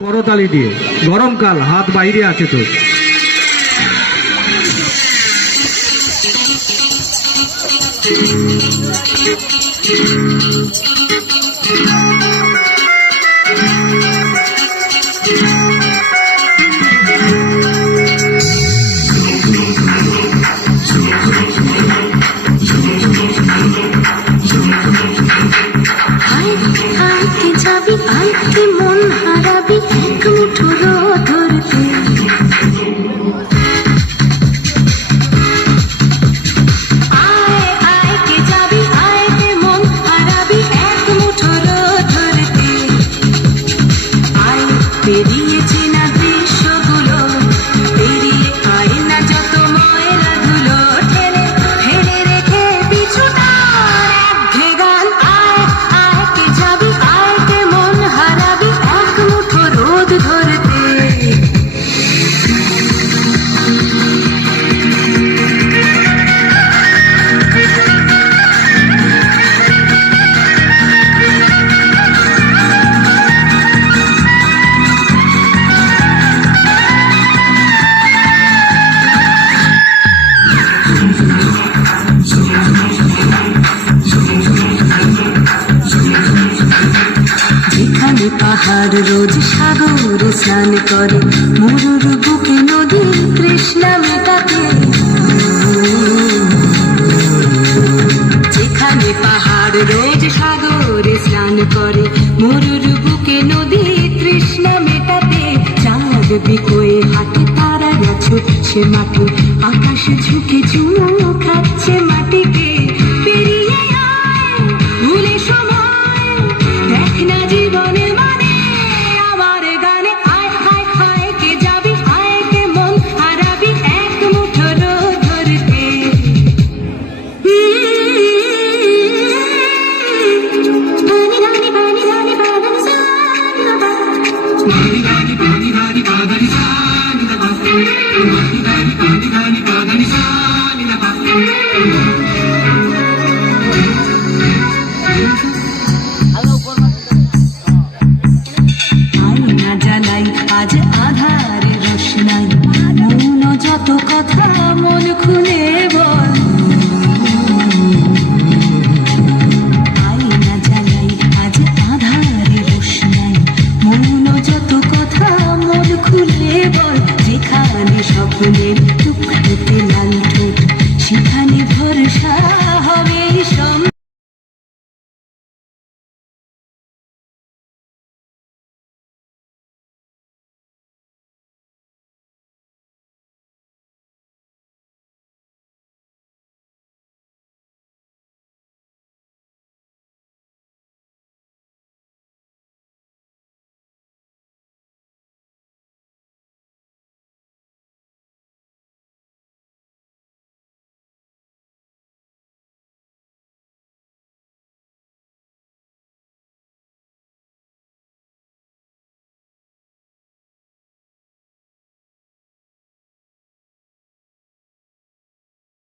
করতালি দিয়ে গরমকাল হাত বাইরে আছে তো মন হারাবি এক মুঠো ধরতে আয় আয় কে যাবি আয় কে মন হারাবি এক মুঠো ধরতে আয় পেরিয়েছে না দৃশ্যগুলো পেরিয়ে আয় না যত ময়লা ধুলো ঠেলে ফেলে রেখে পিছুটা গান আয় আয় কে যাবি আয় কে মন হারাবি এক মুঠো রোদ ধরতে যেখানে পাহাড় রোজ সাগর স্নান করে মরুর বুকে নদী তৃষ্ণা মেটাতে যেখানে পাহাড় রোজ সাগর স্নান করে মরুর বুকে নদী তৃষ্ণা মেটাতে চাঁদ বিকোয়ে হাতে তারারা ছুটছে মাঠে আকাশ ঝুঁকে চুমু খাচ্ছে মাটিকে পেরিয়ে আয় ভুলে সময় দেখ না জীবনের মানে আমার গানে আয় হায় হায় কে যাবি আয় কে মন হারাবি এক মুঠো রোদ ধরতে পানি ধানি পানি ধানি পানি সানি বাবা পানি ধানি পানি ধানি পানি সানি বাবা পানি ধানি পানি ধানি পানি সানি বাবা আয়না জ্বালাই আজ আধারে রোশনাই মৌন যত কথা মন খুলে বল আয়না জ্বালাই আজ আধারে রোশনাই মৌন যত কথা মন খুলে বল যেখানে স্বপ্নের